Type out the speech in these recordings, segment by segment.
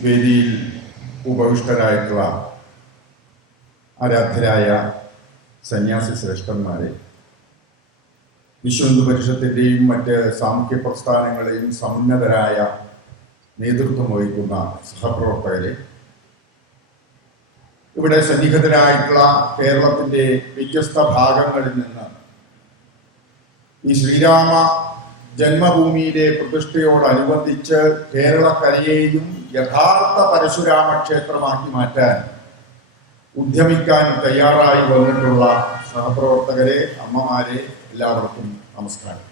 വേദിയിൽ ഉപവിഷ്ടരായിട്ടുള്ള ആരാധ്യരായ സന്യാസി ശ്രേഷ്ഠന്മാരെ വിശ്വഹിന്ദു പരിഷത്തിന്റെയും മറ്റ് സാമൂഹ്യ പ്രസ്ഥാനങ്ങളെയും സമുന്നതരായ നേതൃത്വം വഹിക്കുന്ന സഹപ്രവർത്തകരെ ഇവിടെ സന്നിഹിതരായിട്ടുള്ള കേരളത്തിന്റെ വ്യത്യസ്ത ഭാഗങ്ങളിൽ നിന്ന് ഈ ശ്രീരാമ ജന്മഭൂമിയിലെ പ്രതിഷ്ഠയോടനുബന്ധിച്ച് കേരളക്കരയെയും യഥാർത്ഥ പരശുരാമ ക്ഷേത്രമാക്കി മാറ്റാൻ ഉദ്യമിക്കാൻ തയ്യാറായി വന്നിട്ടുള്ള സഹപ്രവർത്തകരെ അമ്മമാരെ എല്ലാവർക്കും നമസ്കാരം.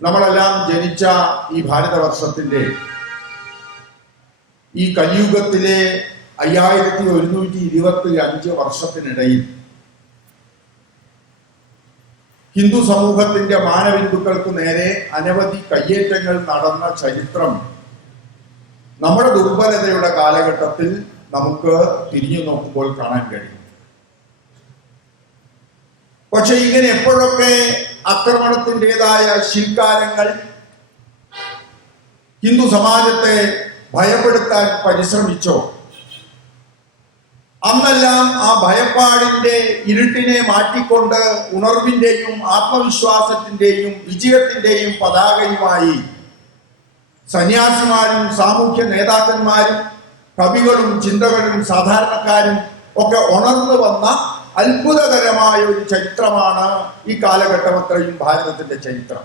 നമ്മളെല്ലാം ജനിച്ച ഈ ഭാരതവർഷത്തിന്റെ ഈ കലിയുഗത്തിലെ അയ്യായിരത്തി ഒരുന്നൂറ്റി ഇരുപത്തി അഞ്ച് വർഷത്തിനിടയിൽ ഹിന്ദു സമൂഹത്തിന്റെ മാനബിന്ദുക്കൾക്ക് നേരെ അനവധി കയ്യേറ്റങ്ങൾ നടന്ന ചരിത്രം നമ്മുടെ ദുർബലതയുടെ കാലഘട്ടത്തിൽ നമുക്ക് തിരിഞ്ഞു നോക്കുമ്പോൾ കാണാൻ കഴിയും. പക്ഷെ ഇങ്ങനെ എപ്പോഴൊക്കെ ആക്രമണത്തിന്റെതായ ശിൽക്കാരങ്ങൾ ഹിന്ദു സമാജത്തെ ഭയപ്പെടുത്താൻ പരിശ്രമിച്ചോ അന്നെല്ലാം ആ ഭയപ്പാടിന്റെ ഇരുട്ടിനെ മാറ്റിക്കൊണ്ട് ഉണർവിന്റെയും ആത്മവിശ്വാസത്തിന്റെയും വിജയത്തിന്റെയും പതാകയുമായി സന്യാസിമാരും സാമൂഹ്യ നേതാക്കന്മാരും കവികളും ചിന്തകരും സാധാരണക്കാരും ഒക്കെ ഉണർന്നു വന്ന അത്ഭുതകരമായ ഒരു ചരിത്രമാണ് ഈ കാലഘട്ടം അത്രയും ഭാരതത്തിന്റെ ചരിത്രം.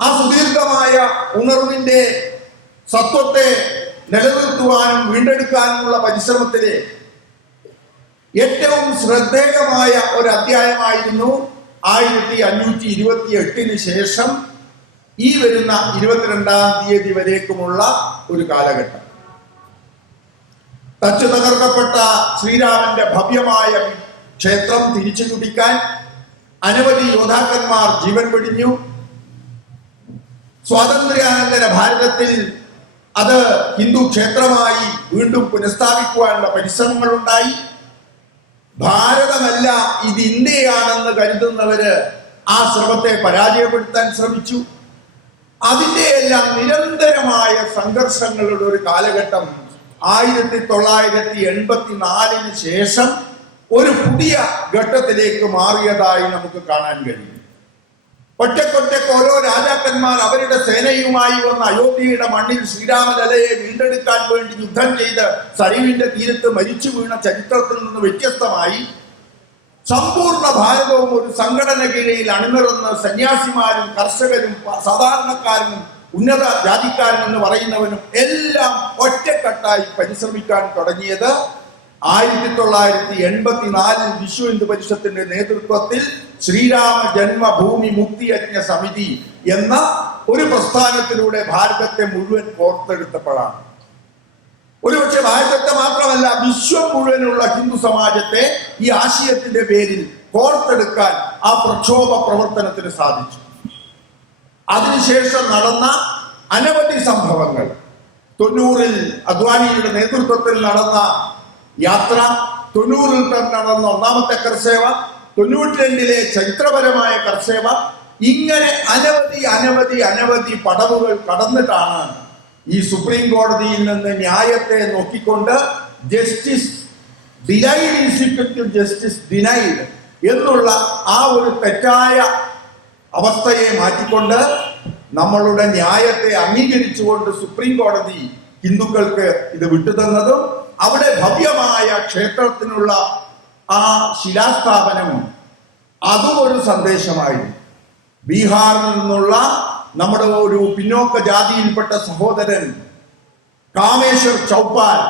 ആ സുദീർഘമായ ഉണർവിന്റെ സത്വത്തെ നിലനിർത്തുവാനും വീണ്ടെടുക്കാനുമുള്ള പരിശ്രമത്തിലെ ഏറ്റവും ശ്രദ്ധേയമായ ഒരു അധ്യായമായിരുന്നു ആയിരത്തി അഞ്ഞൂറ്റി ഇരുപത്തി എട്ടിന് ശേഷം ഈ വരുന്ന ഇരുപത്തിരണ്ടാം തീയതി വരേക്കുമുള്ള ഒരു കാലഘട്ടം. തച്ചു തകർക്കപ്പെട്ട ശ്രീരാമന്റെ ഭവ്യമായ ക്ഷേത്രം തിരിച്ചു കുടിക്കാൻ അനവധി യോദ്ധാക്കന്മാർ ജീവൻ വെടിഞ്ഞു. സ്വാതന്ത്ര്യാനന്തര ഭാരതത്തിൽ അത് ഹിന്ദു ക്ഷേത്രമായി വീണ്ടും പുനഃസ്ഥാപിക്കുവാനുള്ള പരിശ്രമങ്ങൾ ഉണ്ടായി ഭാരതമല്ല ഇത് ഇന്ത്യയാണെന്ന് കരുതുന്നവര് ആ ശ്രമത്തെ പരാജയപ്പെടുത്താൻ ശ്രമിച്ചു. അതിന്റെ എല്ലാം നിരന്തരമായ സംഘർഷങ്ങളുടെ ഒരു കാലഘട്ടം ആയിരത്തി തൊള്ളായിരത്തി എൺപത്തി നാലിന് ശേഷം ഒരു പുതിയ ഘട്ടത്തിലേക്ക് മാറിയതായി നമുക്ക് കാണാൻ കഴിയും. ഒറ്റക്കൊറ്റക്ക് ഓരോ രാജാക്കന്മാർ അവരുടെ സേനയുമായി വന്ന് അയോധ്യയുടെ മണ്ണിൽ ശ്രീരാമലലയെ വീണ്ടെടുക്കാൻ വേണ്ടി യുദ്ധം ചെയ്ത് സരീവിന്റെ തീരത്ത് മരിച്ചു വീണ ചരിത്രത്തിൽ നിന്ന് വ്യത്യസ്തമായി സമ്പൂർണ ഭാരതവും ഒരു സംഘടന കീഴിൽ അണിനിറന്ന് സന്യാസിമാരും കർഷകരും സാധാരണക്കാരനും ഉന്നത ജാതിക്കാരൻ എന്ന് പറയുന്നവനും എല്ലാം ഒറ്റക്കെട്ടായി പരിശ്രമിക്കാൻ തുടങ്ങിയത് ആയിരത്തി തൊള്ളായിരത്തി എൺപത്തി നാലിൽ വിശ്വ ഹിന്ദു പരിഷത്തിന്റെ നേതൃത്വത്തിൽ ശ്രീരാമ ജന്മഭൂമി മുക്തി യജ്ഞ സമിതി എന്ന ഒരു പ്രസ്ഥാനത്തിലൂടെ ഭാരതത്തെ മുഴുവൻ കോർത്തെടുത്തപ്പോഴാണ്. ഒരുപക്ഷെ ഭാരതത്തെ മാത്രമല്ല വിശ്വം മുഴുവനുള്ള ഹിന്ദു സമാജത്തെ ഈ ആശയത്തിന്റെ പേരിൽ കോർത്തെടുക്കാൻ ആ പ്രക്ഷോഭ പ്രവർത്തനത്തിന് സാധിച്ചു. അതിനുശേഷം നടന്ന അനവധി സംഭവങ്ങൾ. തൊണ്ണൂറിൽ അദ്വാനിയുടെ നേതൃത്വത്തിൽ നടന്ന യാത്ര തൊണ്ണൂറിൽ നടന്ന ഒന്നാമത്തെ കർസേവ തൊണ്ണൂറ്റിരണ്ടിലെ ചരിത്രപരമായ കർസേവ ഇങ്ങനെ അനവധി അനവധി അനവധി പടവുകൾ കടന്നിട്ടാണ് ഈ സുപ്രീം കോടതിയിൽ നിന്ന് ന്യായത്തെ നോക്കിക്കൊണ്ട് justice denied institute justice denied എന്നുള്ള ആ ഒരു തെറ്റായ അവസ്ഥയെ മാറ്റിക്കൊണ്ട് നമ്മളുടെ ന്യായത്തെ അംഗീകരിച്ചുകൊണ്ട് സുപ്രീം കോടതി ഹിന്ദുക്കൾക്ക് ഇത് വിട്ടുതന്നതും അവിടെ ഭവ്യമായ ക്ഷേത്രത്തിനുള്ള ആ ശിലാസ്ഥാപനം അതും ഒരു സന്ദേശമായിരുന്നു. ബീഹാറിൽ നിന്നുള്ള നമ്മുടെ ഒരു പിന്നോക്ക ജാതിയിൽപ്പെട്ട സഹോദരൻ കാമേശ്വർ ചൗപ്പാൽ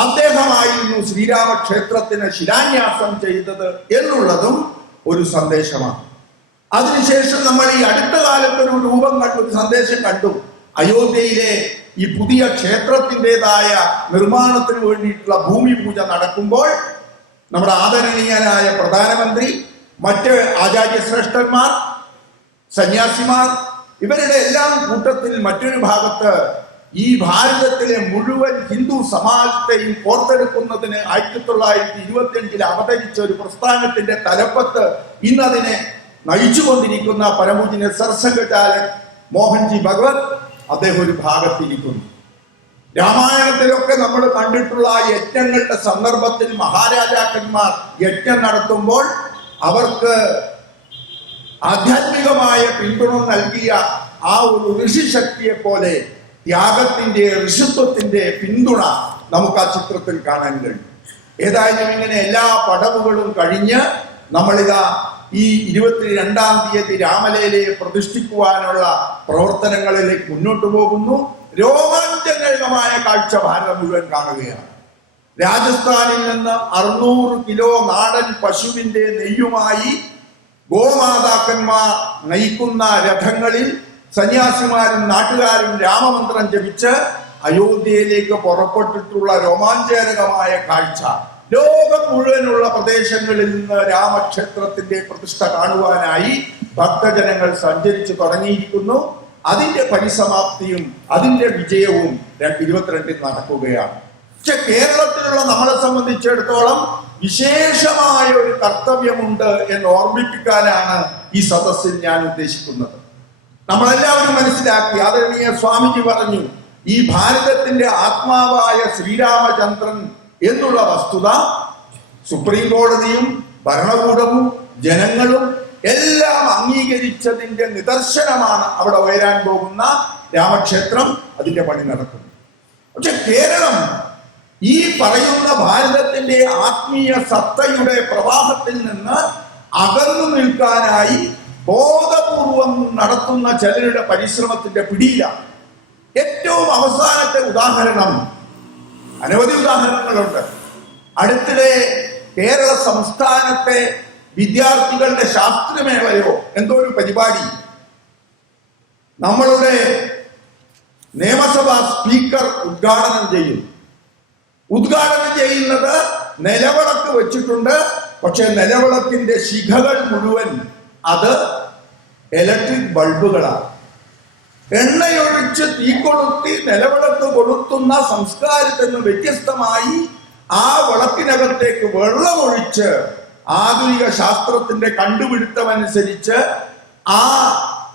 അദ്ദേഹമായിരുന്നു ശ്രീരാമക്ഷേത്രത്തിന് ശിലാന്യാസം ചെയ്തത് എന്നുള്ളതും ഒരു സന്ദേശമാണ്. അതിനുശേഷം നമ്മൾ ഈ അടുത്ത കാലത്തൊരു രൂപം കണ്ടു സന്ദേശം കണ്ടു. അയോധ്യയിലെ ഈ പുതിയ ക്ഷേത്രത്തിന്റെതായ നിർമ്മാണത്തിന് വേണ്ടിയിട്ടുള്ള ഭൂമി പൂജ നടക്കുമ്പോൾ നമ്മുടെ ആദരണീയനായ പ്രധാനമന്ത്രി മറ്റ് ആചാര്യശ്രേഷ്ഠന്മാർ സന്യാസിമാർ ഇവരുടെ എല്ലാം കൂട്ടത്തിൽ മറ്റൊരു ഭാഗത്ത് ഈ ഭാരതത്തിലെ മുഴുവൻ ഹിന്ദു സമാജത്തെയും കോർത്തെടുക്കുന്നതിന് ആയിരത്തി തൊള്ളായിരത്തി ഇരുപത്തി അഞ്ചിൽ അവതരിച്ച ഒരു പ്രസ്ഥാനത്തിന്റെ തലപ്പത്ത് ഇന്നതിനെ നയിച്ചുകൊണ്ടിരിക്കുന്ന പരമൂജിനെ സർസംഘചാലൻ മോഹൻജി ഭഗവത് അദ്ദേഹം ഒരു ഭാഗത്തിരിക്കുന്നു. രാമായണത്തിലൊക്കെ നമ്മൾ കണ്ടിട്ടുള്ള ആ യജ്ഞങ്ങളുടെ സന്ദർഭത്തിൽ മഹാരാജാക്കന്മാർ യജ്ഞം നടത്തുമ്പോൾ അവർക്ക് ആധ്യാത്മികമായ പിന്തുണ നൽകിയ ആ ഒരു ഋഷിശക്തിയെ പോലെ ത്യാഗത്തിന്റെ ഋഷിത്വത്തിന്റെ പിന്തുണ നമുക്ക് ആ ചിത്രത്തിൽ കാണാൻ കഴിയും. ഏതായാലും ഇങ്ങനെ എല്ലാ പടവുകളും കഴിഞ്ഞ് നമ്മളിതാ ഈ ഇരുപത്തി രണ്ടാം തീയതി രാമലയിലെ പ്രതിഷ്ഠിക്കുവാനുള്ള പ്രവർത്തനങ്ങളിലേക്ക് മുന്നോട്ട് പോകുന്നു. രോമാഞ്ചകരമായ കാഴ്ച ഭാരതം മുഴുവൻ കാണുകയാണ്. രാജസ്ഥാനിൽ നിന്ന് അറുന്നൂറ് കിലോ നാടൻ പശുവിന്റെ നെയ്യുമായി ഗോമാതാക്കന്മാർ നയിക്കുന്ന രഥങ്ങളിൽ സന്യാസിമാരും നാട്ടുകാരും രാമമന്ത്രം ജപിച്ച് അയോധ്യയിലേക്ക് പുറപ്പെട്ടിട്ടുള്ള രോമാഞ്ചകരമായ കാഴ്ച. ലോകം മുഴുവനുള്ള പ്രദേശങ്ങളിൽ നിന്ന് രാമക്ഷേത്രത്തിന്റെ പ്രതിഷ്ഠ കാണുവാനായി ഭക്തജനങ്ങൾ സഞ്ചരിച്ചു തുടങ്ങിയിരിക്കുന്നു. അതിന്റെ പരിസമാപ്തിയും അതിന്റെ വിജയവും ഇരുപത്തിരണ്ടിൽ നടക്കുകയാണ്. പക്ഷെ കേരളത്തിലുള്ള നമ്മളെ സംബന്ധിച്ചിടത്തോളം വിശേഷമായ ഒരു കർത്തവ്യമുണ്ട് എന്ന് ഓർമ്മിപ്പിക്കാനാണ് ഈ സദസ്സിൽ ഞാൻ ഉദ്ദേശിക്കുന്നത്. നമ്മളെല്ലാവരും മനസ്സിലാക്കി ആദരണീയ സ്വാമിജി പറഞ്ഞു ഈ ഭാരതത്തിന്റെ ആത്മാവായ ശ്രീരാമചന്ദ്രൻ എന്നുള്ള വസ്തുത സുപ്രീം കോടതിയും ഭരണകൂടവും ജനങ്ങളും എല്ലാം അംഗീകരിച്ചതിന്റെ നിദർശനമാണ് അവിടെ ഉയരാൻ പോകുന്ന രാമക്ഷേത്രം അതിന്റെ പണി നടക്കുന്നത് പക്ഷെ കേരളം ഈ പറയുന്ന ഭാരതത്തിന്റെ ആത്മീയ സത്തയുടെ പ്രവാഹത്തിൽ നിന്ന് അകന്നു നിൽക്കാനായി ബോധപൂർവം നടത്തുന്ന ചിലരുടെ പരിശ്രമത്തിന്റെ പിടിയിലാണ്. ഏറ്റവും അവസാനത്തെ ഉദാഹരണം അനവധി ഉദാഹരണങ്ങളുണ്ട്. അടുത്തിടെ കേരള സംസ്ഥാനത്തെ വിദ്യാർത്ഥികളുടെ ശാസ്ത്രമേളയോ എന്തോ ഒരു പരിപാടി. നമ്മളുടെ നിയമസഭാ സ്പീക്കർ ഉദ്ഘാടനം ചെയ്യും. ഉദ്ഘാടനം ചെയ്യുന്നത് നിലവിളക്ക് വെച്ചിട്ടുണ്ട്. പക്ഷെ നിലവിളക്കിന്റെ ശിഖകൾ മുഴുവൻ അത് ഇലക്ട്രിക് ബൾബുകളാണ് എണ്ണയൊഴിച്ച് തീ കൊളുത്തി നിലവിളക്ക് കൊളുത്തുന്ന സംസ്കാരത്തിൽ നിന്ന് വ്യത്യസ്തമായി ആ വിളക്കിനകത്തേക്ക് വെള്ളമൊഴിച്ച് ആധുനിക ശാസ്ത്രത്തിന്റെ കണ്ടുപിടുത്തമനുസരിച്ച് ആ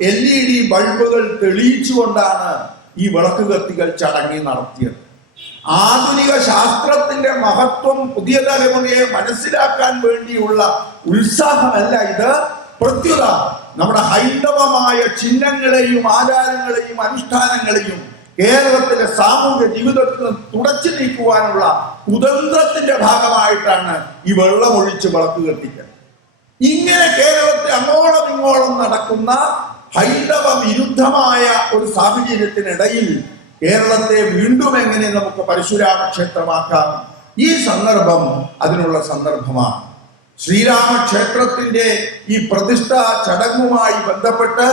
എൽ ഇ ഡി ബൾബുകൾ തെളിയിച്ചുകൊണ്ടാണ് ഈ വിളക്ക് കത്തികൾ ചടങ്ങി നടത്തിയത്. ആധുനിക ശാസ്ത്രത്തിന്റെ മഹത്വം പുതിയ തലമുറയെ മനസ്സിലാക്കാൻ വേണ്ടിയുള്ള ഉത്സാഹമല്ല ഇത്. പ്രത്യുത നമ്മുടെ ഹൈന്ദവമായ ചിഹ്നങ്ങളെയും ആചാരങ്ങളെയും അനുഷ്ഠാനങ്ങളെയും കേരളത്തിലെ സാമൂഹ്യ ജീവിതത്തിൽ നിന്ന് തുടച്ചു നീക്കുവാനുള്ള കുതന്ത്രത്തിന്റെ ഭാഗമായിട്ടാണ് ഈ വെള്ളമൊഴിച്ച് വിളക്ക് കത്തിക്കൽ ഇങ്ങനെ കേരളത്തിൽ അങ്ങോളം ഇങ്ങോളം നടക്കുന്ന ഹൈന്ദവ വിരുദ്ധമായ ഒരു സാഹചര്യത്തിനിടയിൽ കേരളത്തെ വീണ്ടും എങ്ങനെ നമുക്ക് പരശുരാമ ക്ഷേത്രമാക്കാം? ഈ സന്ദർഭം അതിനുള്ള സന്ദർഭമാണ്. ശ്രീരാമക്ഷേത്രത്തിന്റെ ഈ പ്രതിഷ്ഠ ചടങ്ങുമായി ബന്ധപ്പെട്ട്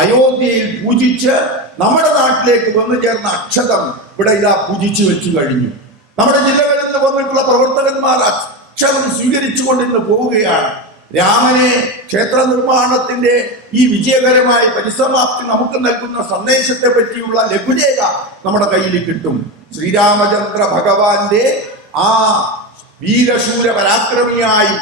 അയോധ്യയിൽ പൂജിച്ച് നമ്മുടെ നാട്ടിലേക്ക് വന്നു ചേർന്ന അക്ഷതം ഇവിടെ ഇതാ പൂജിച്ചു വെച്ചു കഴിഞ്ഞു. നമ്മുടെ ജില്ലകളിൽ നിന്ന് വന്നിട്ടുള്ള പ്രവർത്തകന്മാർ അക്ഷതം സ്വീകരിച്ചുകൊണ്ട് ഇന്ന് പോവുകയാണ്. രാമനെ ക്ഷേത്ര നിർമ്മാണത്തിന്റെ ഈ വിജയകരമായ പരിസമാപ്തി നമുക്ക് നൽകുന്ന സന്ദേശത്തെ പറ്റിയുള്ള ലഘുരേഖ നമ്മുടെ കയ്യിൽ കിട്ടും. ശ്രീരാമചന്ദ്ര ഭഗവാന്റെ ആ വീരശൂര പരാക്രമിയായി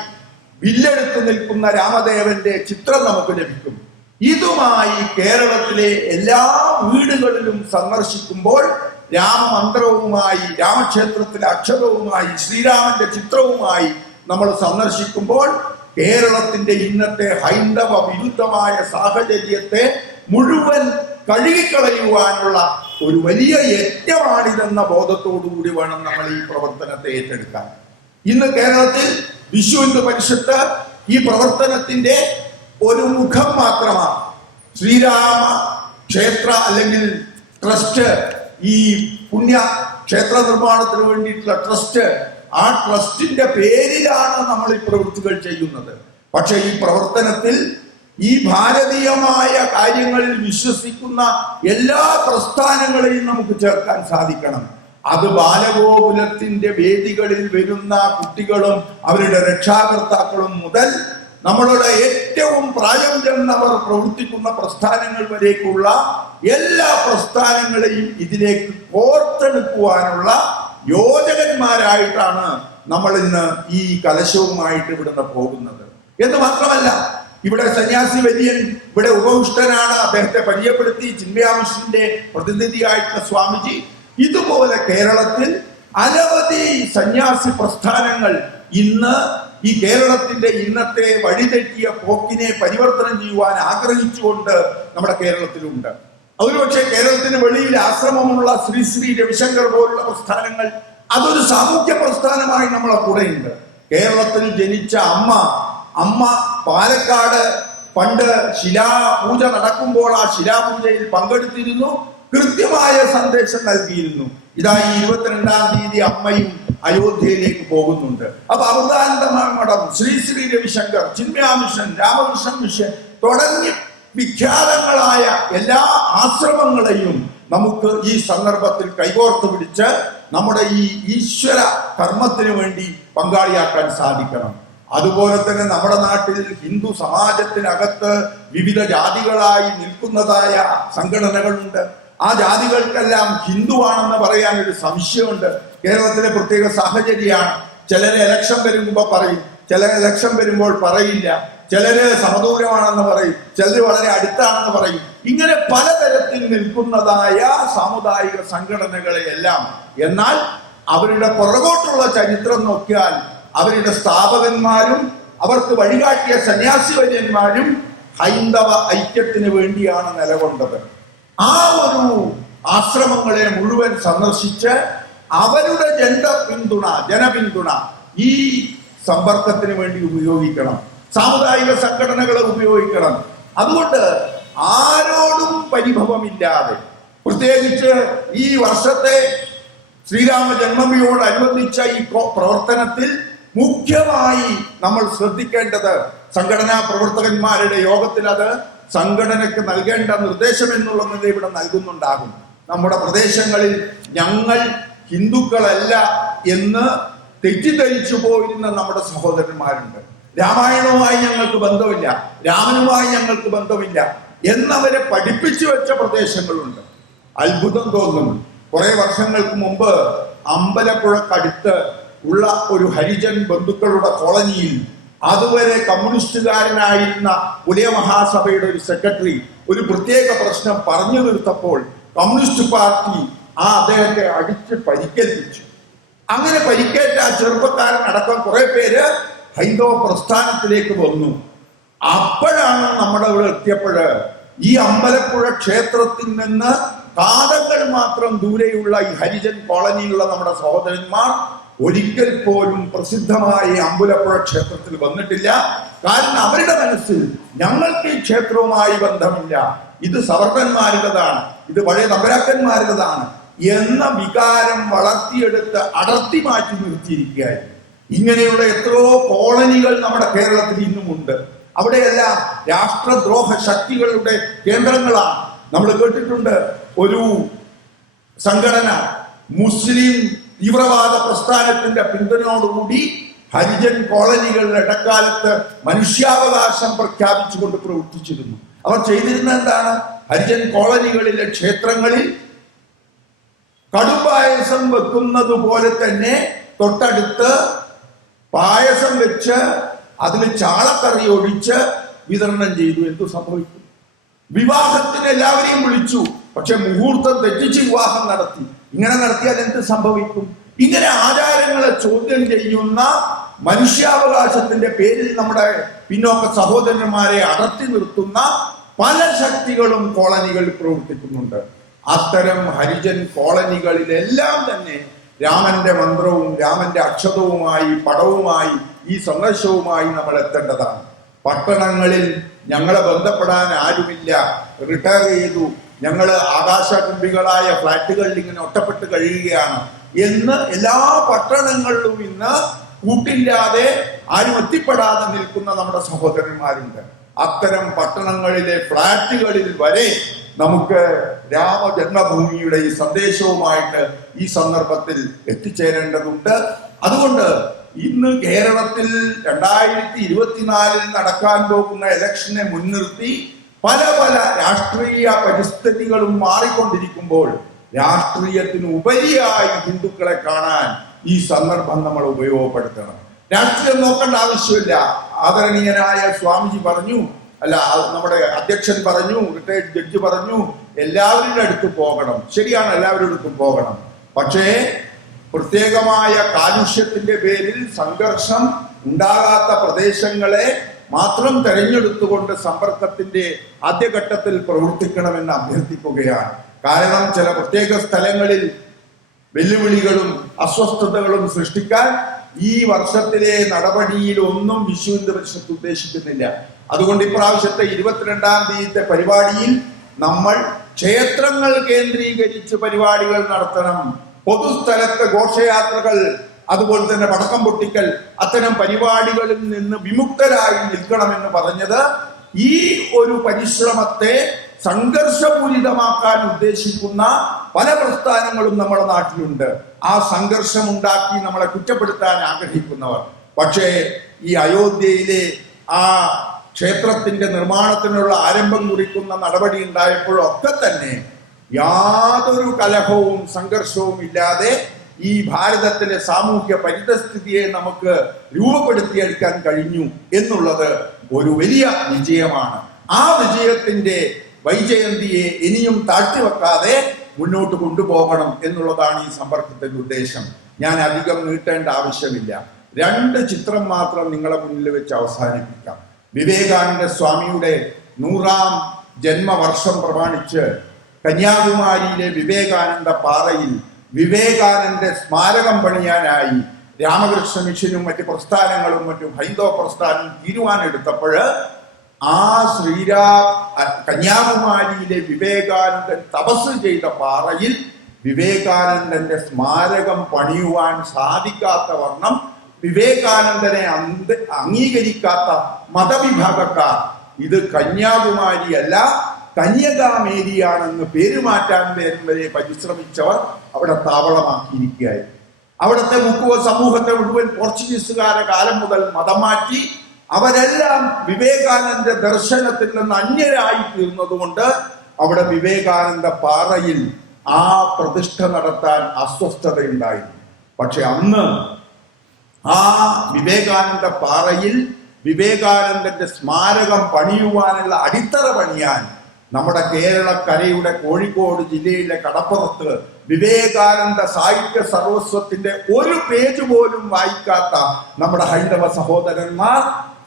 വില്ലെടുത്ത് നിൽക്കുന്ന രാമദേവന്റെ ചിത്രം നമുക്ക് ലഭിക്കും. ഇതുമായി കേരളത്തിലെ എല്ലാ വീടുകളിലും സന്ദർശിക്കുമ്പോൾ രാമമന്ത്രവുമായി രാമക്ഷേത്രത്തിലെ അക്ഷരവുമായി ശ്രീരാമന്റെ ചിത്രവുമായി നമ്മൾ സന്ദർശിക്കുമ്പോൾ കേരളത്തിന്റെ ഇന്നത്തെ ഹൈന്ദവ വിരുദ്ധമായ സാഹചര്യത്തെ മുഴുവൻ കഴുകിക്കളയുവാനുള്ള ഒരു വലിയ യജ്ഞമാണിതെന്ന ബോധത്തോടുകൂടി വേണം നമ്മൾ ഈ പ്രവർത്തനത്തെ ഏറ്റെടുക്കാൻ. ഇന്ന് കേരളത്തിൽ വിശ്വ ഹിന്ദു പരിഷത്ത് ഈ പ്രവർത്തനത്തിന്റെ ഒരു മുഖം മാത്രമാണ്. ശ്രീരാമ ക്ഷേത്ര അല്ലെങ്കിൽ ട്രസ്റ്റ് ഈ പുണ്യ ക്ഷേത്ര നിർമ്മാണത്തിന് വേണ്ടിയിട്ടുള്ള ട്രസ്റ്റ് ആ ട്രസ്റ്റിന്റെ പേരിലാണ് നമ്മൾ ഈ പ്രവൃത്തികൾ ചെയ്യുന്നത്. പക്ഷെ ഈ പ്രവർത്തനത്തിൽ ഈ ഭാരതീയമായ കാര്യങ്ങളിൽ വിശ്വസിക്കുന്ന എല്ലാ പ്രസ്ഥാനങ്ങളെയും നമുക്ക് ചേർക്കാൻ സാധിക്കണം. അത് ബാലഗോകുലത്തിന്റെ വേദികളിൽ വരുന്ന കുട്ടികളും അവരുടെ രക്ഷാകർത്താക്കളും മുതൽ നമ്മളുടെ ഏറ്റവും പ്രായം ചെന്നവർ പ്രവർത്തിക്കുന്ന പ്രസ്ഥാനങ്ങൾ വരേക്കുള്ള എല്ലാ പ്രസ്ഥാനങ്ങളെയും ഇതിലേക്ക് കോർത്തെടുക്കുവാനുള്ള യോജകന്മാരായിട്ടാണ് നമ്മൾ ഇന്ന് ഈ കലശവുമായിട്ട് ഇവിടുന്ന് പോകുന്നത്. എന്ന് മാത്രമല്ല ഇവിടെ സന്യാസി വര്യൻ ഇവിടെ ഉപവിഷ്ടനാണ് അദ്ദേഹത്തെ പരിചയപ്പെടുത്തി ചിന്മയാമിഷന്റെ പ്രതിനിധിയായിട്ടുള്ള സ്വാമിജി. ഇതുപോലെ കേരളത്തിൽ അനവധി സന്യാസി പ്രസ്ഥാനങ്ങൾ ഇന്ന് ഈ കേരളത്തിന്റെ ഇന്നത്തെ വഴിതെറ്റിയ പോക്കിനെ പരിവർത്തനം ചെയ്യുവാൻ ആഗ്രഹിച്ചുകൊണ്ട് നമ്മുടെ കേരളത്തിലുണ്ട്. ഒരുപക്ഷെ കേരളത്തിന് വെളിയിൽ ആശ്രമമുള്ള ശ്രീ ശ്രീ രവിശങ്കർ പോലുള്ള പ്രസ്ഥാനങ്ങൾ അതൊരു സാമൂഹ്യ പ്രസ്ഥാനമായി നമ്മളെ കൂടെയുണ്ട്. കേരളത്തിൽ ജനിച്ച അമ്മ അമ്മ പാലക്കാട് പണ്ട് ശിലാപൂജ നടക്കുമ്പോൾ ആ ശിലാപൂജയിൽ പങ്കെടുത്തിരുന്നു. കൃത്യമായ സന്ദേശം നൽകിയിരുന്നു. ഇതാ ഈ ഇരുപത്തിരണ്ടാം തീയതി അമ്മയും അയോധ്യയിലേക്ക് പോകുന്നുണ്ട്. അപ്പൊ അവതാനന്ദ മഠം ശ്രീ ശ്രീ രവിശങ്കർ ചിന്മയാമിഷൻ രാമകൃഷ്ണൻ മിഷൻ തുടങ്ങി വിഖ്യാതങ്ങളായ എല്ലാ ആശ്രമങ്ങളെയും നമുക്ക് ഈ സന്ദർഭത്തിൽ കൈകോർത്ത് പിടിച്ച് നമ്മുടെ ഈ ഈശ്വര കർമ്മത്തിന് വേണ്ടി പങ്കാളിയാക്കാൻ സാധിക്കണം. അതുപോലെ തന്നെ നമ്മുടെ നാട്ടിൽ ഹിന്ദു സമാജത്തിനകത്ത് വിവിധ ജാതികളായി നിൽക്കുന്നതായ സംഘടനകളുണ്ട്. ആ ജാതികൾക്കെല്ലാം ഹിന്ദുവാണെന്ന് പറയാൻ ഒരു സംശയമുണ്ട്. കേരളത്തിലെ പ്രത്യേക സാഹചര്യമാണ്. ചിലരെ ഇലക്ഷൻ വരുമ്പോൾ പറയും ചില ഇലക്ഷൻ വരുമ്പോൾ പറയില്ല ചിലര് സമദൂരമാണെന്ന് പറയും ചിലര് വളരെ അടുത്താണെന്ന് പറയും. ഇങ്ങനെ പലതരത്തിൽ നിൽക്കുന്നതായ സാമുദായിക സംഘടനകളെയെല്ലാം എന്നാൽ അവരുടെ പുറകോട്ടുള്ള ചരിത്രം നോക്കിയാൽ അവരുടെ സ്ഥാപകന്മാരും അവർക്ക് വഴികാട്ടിയ സന്യാസിവര്യന്മാരും ഹൈന്ദവ ഐക്യത്തിന് വേണ്ടിയാണ് നിലകൊണ്ടത്. ആ ഒരു ആശ്രമങ്ങളെ മുഴുവൻ സന്ദർശിച്ച് അവരുടെ ജന പിന്തുണ ജനപിന്തുണ ഈ സമ്പർക്കത്തിന് വേണ്ടി ഉപയോഗിക്കണം. സാമുദായിക സംഘടനകളെ ഉപയോഗിക്കണം. അതുകൊണ്ട് ആരോടും പരിഭവമില്ലാതെ പ്രത്യേകിച്ച് ഈ വർഷത്തെ ശ്രീരാമ ജന്മഭൂമിയോടനുബന്ധിച്ച ഈ പ്രവർത്തനത്തിൽ മുഖ്യമായി നമ്മൾ ശ്രദ്ധിക്കേണ്ടത് സംഘടനാ പ്രവർത്തകന്മാരുടെ യോഗത്തിൽ അത് സംഘടനയ്ക്ക് നൽകേണ്ട നിർദ്ദേശം എന്നുള്ളത് ഇവിടെ നൽകുന്നുണ്ടാകും. നമ്മുടെ പ്രദേശങ്ങളിൽ ഞങ്ങൾ ഹിന്ദുക്കളല്ല എന്ന് തെറ്റിദ്ധരിച്ചു പോയിരുന്ന നമ്മുടെ സഹോദരന്മാരുണ്ട്. രാമായണവുമായി ഞങ്ങൾക്ക് ബന്ധമില്ല രാമനുമായി ഞങ്ങൾക്ക് ബന്ധമില്ല എന്നവരെ പഠിപ്പിച്ചു വെച്ച പ്രദേശങ്ങളുണ്ട്. അത്ഭുതം തോന്നും. കുറെ വർഷങ്ങൾക്ക് മുമ്പ് അമ്പലപ്പുഴക്കടുത്ത് ഉള്ള ഒരു ഹരിജൻ ബന്ധുക്കളുടെ കോളനിയിൽ അതുവരെ കമ്മ്യൂണിസ്റ്റുകാരനായിരുന്ന പുലിയ മഹാസഭയുടെ ഒരു സെക്രട്ടറി ഒരു പ്രത്യേക പ്രശ്നം പറഞ്ഞു നിർത്തപ്പോൾ കമ്മ്യൂണിസ്റ്റ് പാർട്ടി ആ അദ്ദേഹത്തെ അടിച്ച് പരിക്കേൽപ്പിച്ചു. അങ്ങനെ പരിക്കേറ്റ ആ ചെറുപ്പക്കാരൻ അടക്കം കുറെ പേര് ഹൈന്ദവ പ്രസ്ഥാനത്തിലേക്ക് വന്നു. അപ്പോഴാണ് നമ്മുടെ ഇവിടെ എത്തിയപ്പോഴ് ഈ അമ്പലപ്പുഴ ക്ഷേത്രത്തിൽ നിന്ന് പാദങ്ങൾ മാത്രം ദൂരെയുള്ള ഈ ഹരിജൻ കോളനിയിലുള്ള നമ്മുടെ സഹോദരന്മാർ ഒരിക്കൽ പോലും പ്രസിദ്ധമായ അമ്പുലപ്പുഴ ക്ഷേത്രത്തിൽ വന്നിട്ടില്ല. കാരണം അവരുടെ മനസ്സിൽ ഞങ്ങൾക്ക് ഈ ക്ഷേത്രവുമായി ബന്ധമില്ല. ഇത് സവർണന്മാരുടേതാണ് ഇത് പഴയ തമ്പരാക്കന്മാരുടേതാണ് എന്ന വികാരം വളർത്തിയെടുത്ത് അടർത്തി മാറ്റി നിർത്തിയിരിക്കുകയായിരുന്നു. ഇങ്ങനെയുള്ള എത്രയോ കോളനികൾ നമ്മുടെ കേരളത്തിൽ ഇന്നുമുണ്ട്. അവിടെയെല്ലാം രാഷ്ട്രദ്രോഹ ശക്തികളുടെ കേന്ദ്രങ്ങളാണ്. നമ്മൾ കേട്ടിട്ടുണ്ട് ഒരു സംഘടന മുസ്ലിം തീവ്രവാദ പ്രസ്ഥാനത്തിന്റെ പിന്തുണയോടുകൂടി ഹരിജൻ കോളനികളുടെ ഇടക്കാലത്ത് മനുഷ്യാവകാശം പ്രഖ്യാപിച്ചുകൊണ്ട് പ്രവർത്തിച്ചിരുന്നു. അവർ ചെയ്തിരുന്ന എന്താണ്? ഹരിജൻ കോളനികളിലെ ക്ഷേത്രങ്ങളിൽ കടുപ്പായസം വെക്കുന്നത് പോലെ തന്നെ തൊട്ടടുത്ത് പായസം വെച്ച് അതിൽ ചാളക്കറി ഒഴിച്ച് വിതരണം ചെയ്തു. എന്തു സംഭവിക്കും വിവാഹത്തിന് എല്ലാവരെയും വിളിച്ചു. പക്ഷെ മുഹൂർത്തം തെറ്റിച്ച് വിവാഹം നടത്തി. ഇങ്ങനെ നടത്തിയാൽ എന്ത് സംഭവിക്കും? ഇങ്ങനെ ആചാരങ്ങളെ ചോദ്യം ചെയ്യുന്ന മനുഷ്യാവകാശത്തിന്റെ പേരിൽ നമ്മുടെ പിന്നോക്ക സഹോദരന്മാരെ അടർത്തി നിർത്തുന്ന പല ശക്തികളും കോളനികളിൽ പ്രവർത്തിക്കുന്നുണ്ട്. അത്തരം ഹരിജൻ കോളനികളിലെല്ലാം തന്നെ രാമന്റെ മന്ത്രവും രാമന്റെ അക്ഷതവുമായി പടവുമായി ഈ സന്ദേശവുമായി നമ്മൾ എത്തേണ്ടതാണ്. പട്ടണങ്ങളിൽ ഞങ്ങളെ ബന്ധപ്പെടാൻ ആരുമില്ല. റിട്ടയർ ചെയ്തു. ഞങ്ങൾ ആകാശകുംഭികളായ ഫ്ലാറ്റുകളിൽ ഇങ്ങനെ ഒറ്റപ്പെട്ട് കഴിയുകയാണ് എന്ന് എല്ലാ പട്ടണങ്ങളിലും ഇന്ന് കൂട്ടില്ലാതെ ആരും എത്തിപ്പെടാതെ നിൽക്കുന്ന നമ്മുടെ സഹോദരന്മാരുണ്ട്. അത്തരം പട്ടണങ്ങളിലെ ഫ്ലാറ്റുകളിൽ വരെ നമുക്ക് രാമജന്മഭൂമിയുടെ ഈ സന്ദേശവുമായിട്ട് ഈ സന്ദർഭത്തിൽ എത്തിച്ചേരേണ്ടതുണ്ട്. അതുകൊണ്ട് ഇന്ന് കേരളത്തിൽ രണ്ടായിരത്തി ഇരുപത്തിനാലിൽ നടക്കാൻ പോകുന്ന ഇലക്ഷനെ മുൻനിർത്തി പല പല രാഷ്ട്രീയ പരിസ്ഥിതികളും മാറിക്കൊണ്ടിരിക്കുമ്പോൾ രാഷ്ട്രീയത്തിന് ഉപരിയായി ഹിന്ദുക്കളെ കാണാൻ ഈ സന്ദർഭം നമ്മൾ ഉപയോഗപ്പെടുത്തണം. രാഷ്ട്രീയം നോക്കേണ്ട ആവശ്യമില്ല. ആദരണീയനായ സ്വാമിജി പറഞ്ഞു അല്ല നമ്മുടെ അധ്യക്ഷൻ പറഞ്ഞു റിട്ടയർഡ് ജഡ്ജ് പറഞ്ഞു എല്ലാവരുടെ അടുത്ത് പോകണം. ശരിയാണ് എല്ലാവരുടെ അടുത്തും പോകണം. പക്ഷേ പ്രത്യേകമായ കാലുഷ്യത്തിന്റെ പേരിൽ സംഘർഷം ഉണ്ടാകാത്ത പ്രദേശങ്ങളെ മാത്രം തെരഞ്ഞെടുത്തുകൊണ്ട് സമ്പർക്കത്തിന്റെ ആദ്യഘട്ടത്തിൽ പ്രവർത്തിക്കണമെന്ന് അഭ്യർത്ഥിക്കുകയാണ്. കാരണം ചില പ്രത്യേക സ്ഥലങ്ങളിൽ വെല്ലുവിളികളും അസ്വസ്ഥതകളും സൃഷ്ടിക്കാൻ ഈ വർഷത്തിലെ നടപടിയിൽ ഒന്നും വിശ്വഹിന്ദു പരിഷത്ത് ഉദ്ദേശിക്കുന്നില്ല. അതുകൊണ്ട് ഇപ്രാവശ്യത്തെ ഇരുപത്തിരണ്ടാം തീയതിത്തെ പരിപാടിയിൽ നമ്മൾ ക്ഷേത്രങ്ങൾ കേന്ദ്രീകരിച്ച് പരിപാടികൾ നടത്തണം. പൊതുസ്ഥലത്ത് ഘോഷയാത്രകൾ അതുപോലെ തന്നെ പടക്കം പൊട്ടിക്കൽ അത്തരം പരിപാടികളിൽ നിന്ന് വിമുക്തരായി നിൽക്കണമെന്ന് പറഞ്ഞത് ഈ ഒരു പരിശ്രമത്തെ സംഘർഷപൂരിതമാക്കാൻ ഉദ്ദേശിക്കുന്ന പല പ്രസ്ഥാനങ്ങളും നമ്മുടെ നാട്ടിലുണ്ട്. ആ സംഘർഷം ഉണ്ടാക്കി നമ്മളെ കുറ്റപ്പെടുത്താൻ ആഗ്രഹിക്കുന്നവർ. പക്ഷേ ഈ അയോധ്യയിലെ ആ ക്ഷേത്രത്തിന്റെ നിർമ്മാണത്തിനുള്ള ആരംഭം കുറിക്കുന്ന നടപടി ഉണ്ടായപ്പോഴൊക്കെ തന്നെ യാതൊരു കലഹവും സംഘർഷവും ഇല്ലാതെ ഈ ഭാരതത്തിലെ സാമൂഹ്യ പരിതസ്ഥിതിയെ നമുക്ക് രൂപപ്പെടുത്തിയെടുക്കാൻ കഴിഞ്ഞു എന്നുള്ളത് ഒരു വലിയ വിജയമാണ്. ആ വിജയത്തിന്റെ വൈജയന്തിയെ ഇനിയും താഴ്ത്തിവെക്കാതെ മുന്നോട്ട് കൊണ്ടുപോകണം എന്നുള്ളതാണ് ഈ സമ്പർക്കത്തിന്റെ ഉദ്ദേശം. ഞാൻ അധികം നീട്ടേണ്ട ആവശ്യമില്ല. രണ്ട് ചിത്രം മാത്രം നിങ്ങളെ മുന്നിൽ വെച്ച് അവസാനിപ്പിക്കാം. വിവേകാനന്ദ സ്വാമിയുടെ നൂറാം ജന്മവർഷം പ്രമാണിച്ച് കന്യാകുമാരിയിലെ വിവേകാനന്ദ പാറയിൽ വിവേകാനന്ദ സ്മാരകം പണിയാനായി രാമകൃഷ്ണ മിഷനും മറ്റു പ്രസ്ഥാനങ്ങളും മറ്റു ഹൈന്ദവ പ്രസ്ഥാനം തീരുമാനമെടുത്തപ്പോൾ ആ ശ്രീരാ കന്യാകുമാരിയിലെ വിവേകാനന്ദൻ തപസ് ചെയ്ത പാറയിൽ വിവേകാനന്ദന്റെ സ്മാരകം പണിയുവാൻ സാധിക്കാത്ത വർണം വിവേകാനന്ദനെ അന്ത അംഗീകരിക്കാത്ത മതവിഭാഗക്കാർ. ഇത് കന്യാകുമാരി അല്ല കന്യകാമേരിയാണെന്ന് പേരുമാറ്റാൻ വരെ പരിശ്രമിച്ചവർ അവിടെ താവളമാക്കിയിരിക്കുകയായിരുന്നു. അവിടുത്തെ മുക്കുവ സമൂഹത്തെ മുഴുവൻ പോർച്ചുഗീസുകാരെ കാലം മുതൽ മതം മാറ്റി അവരെല്ലാം വിവേകാനന്ദ ദർശനത്തിൽ നിന്ന് അന്യരായി തീർന്നതുകൊണ്ട് അവിടെ വിവേകാനന്ദ പാറയിൽ ആ പ്രതിഷ്ഠ നടത്താൻ അസ്വസ്ഥതയുണ്ടായിരുന്നു. പക്ഷെ അന്ന് ആ വിവേകാനന്ദ പാറയിൽ വിവേകാനന്ദന്റെ സ്മാരകം പണിയുവാനുള്ള അടിത്തറ പണിയാൻ നമ്മുടെ കേരളക്കരയുടെ കോഴിക്കോട് ജില്ലയിലെ കടപ്പുറത്ത് വിവേകാനന്ദ സാഹിത്യ സർവസ്വത്തിന്റെ ഒരു പേജ് പോലും വായിക്കാത്ത നമ്മുടെ ഹൈന്ദവ സഹോദരന്മാർ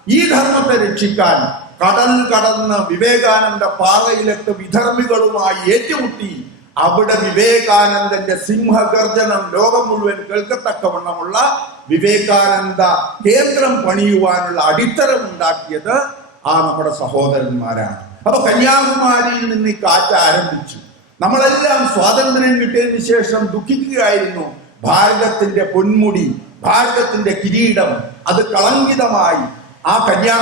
ഈ ധർമ്മത്തെ രക്ഷിക്കാൻ കടൽ കടന്ന് വിവേകാനന്ദ പാറയിലെത്ത് വിധർമ്മികളുമായി ഏറ്റുമുട്ടി അവിടെ വിവേകാനന്ദന്റെ സിംഹഗർജനം ലോകം മുഴുവൻ കേൾക്കത്തക്കവണ്ണമുള്ള വിവേകാനന്ദ കേന്ദ്രം പണിയുവാനുള്ള അടിത്തരം ഉണ്ടാക്കിയത് ആ നമ്മുടെ സഹോദരന്മാരാണ്. അപ്പൊ കന്യാകുമാരിയിൽ നിന്ന് കാറ്റ് ആരംഭിച്ചു. നമ്മളെല്ലാം സ്വാതന്ത്ര്യം കിട്ടിയതിന് ശേഷം ദുഃഖിക്കുകയായിരുന്നു. ഭാരതത്തിന്റെ പൊന്മുടി ഭാരതത്തിന്റെ കിരീടം അത് കളങ്കിതമായി. ആ കന്യാ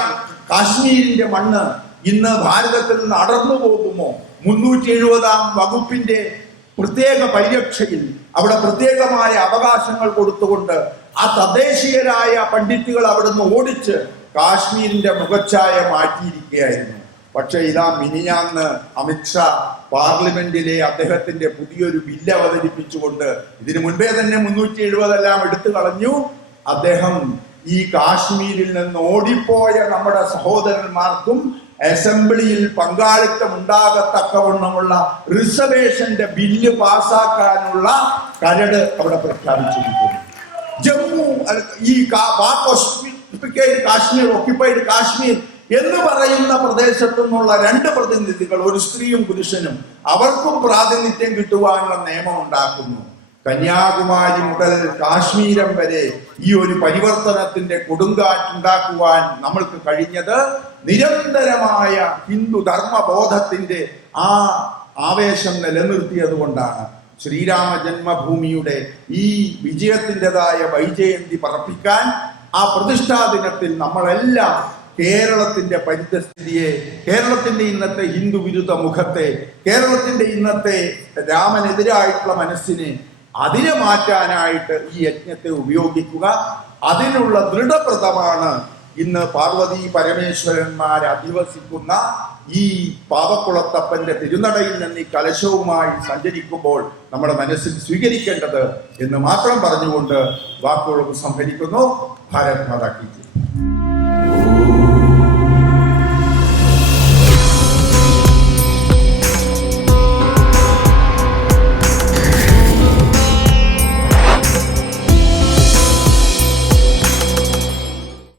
കാശ്മീരിന്റെ മണ്ണ് ഇന്ന് ഭാരതത്തിൽ നിന്ന് അടർന്നു പോകുമോ? മുന്നൂറ്റി എഴുപതാം വകുപ്പിന്റെ പ്രത്യേക പരിരക്ഷയിൽ അവിടെ പ്രത്യേകമായ അവകാശങ്ങൾ കൊടുത്തുകൊണ്ട് ആ തദ്ദേശീയരായ പണ്ഡിറ്റുകൾ അവിടുന്ന് ഓടിച്ച് കാശ്മീരിന്റെ മുഖച്ഛായ മാറ്റിയിരിക്കുകയായിരുന്നു. പക്ഷെ ഇതാ മിനിഞ്ഞാന്ന് അമിത്ഷാ പാർലമെന്റിലെ അദ്ദേഹത്തിന്റെ പുതിയൊരു ബില്ല് അവതരിപ്പിച്ചുകൊണ്ട് ഇതിനു മുൻപേ തന്നെ മുന്നൂറ്റി എഴുപതെല്ലാം എടുത്തു കളഞ്ഞു. അദ്ദേഹം ഈ കാശ്മീരിൽ നിന്ന് ഓടിപ്പോയ നമ്മുടെ സഹോദരന്മാർക്കും അസംബ്ലിയിൽ പങ്കാളിത്തം ഉണ്ടാകത്തക്കവണ്ണമുള്ള റിസർവേഷന്റെ ബില്ല് പാസാക്കാനുള്ള കരട് അവിടെ പ്രഖ്യാപിച്ചിരിക്കുന്നു. ജമ്മു ഈ കാശ്മീർ കാശ്മീർ കാശ്മീർ എന്ന് പറയുന്ന പ്രദേശത്തു നിന്നുള്ള രണ്ട് പ്രതിനിധികൾ ഒരു സ്ത്രീയും പുരുഷനും അവർക്കും പ്രാതിനിധ്യം കിട്ടുവാനുള്ള നിയമം ഉണ്ടാക്കുന്നു കന്യാകുമാരി മുതൽ കാശ്മീരം വരെ ഈ ഒരു പരിവർത്തനത്തിന്റെ കൊടുങ്കാറ്റുണ്ടാക്കുവാൻ നമ്മൾക്ക് കഴിഞ്ഞത് നിരന്തരമായ ഹിന്ദു ധർമ്മബോധത്തിന്റെ ആ ആവേശം നിലനിർത്തിയത് കൊണ്ടാണ്. ശ്രീരാമ ജന്മഭൂമിയുടെ ഈ വിജയത്തിന്റെതായ വൈജയന്തി പറപ്പിക്കാൻ ആ പ്രതിഷ്ഠാ ദിനത്തിൽ നമ്മളെല്ലാം കേരളത്തിന്റെ പരിതസ്ഥിതിയെ കേരളത്തിന്റെ ഇന്നത്തെ ഹിന്ദു വിരുദ്ധ മുഖത്തെ കേരളത്തിന്റെ ഇന്നത്തെ രാമനെതിരായിട്ടുള്ള മനസ്സിനെ അതിനെ മാറ്റാനായിട്ട് ഈ യജ്ഞത്തെ ഉപയോഗിക്കുക അതിനുള്ള ദൃഢപ്രദമാണ് ഇന്ന് പാർവതി പരമേശ്വരന്മാർ അധിവസിക്കുന്ന ഈ പാവക്കുളത്തപ്പന്റെ തിരുനടയിൽ നിന്ന് ഈ കലശവുമായി സഞ്ചരിക്കുമ്പോൾ നമ്മുടെ മനസ്സിൽ സ്വീകരിക്കേണ്ടത് എന്ന് മാത്രം പറഞ്ഞുകൊണ്ട് വാക്കുകൾ സംഭരിക്കുന്നു ഭാരത് മാതാ കി ജയ്.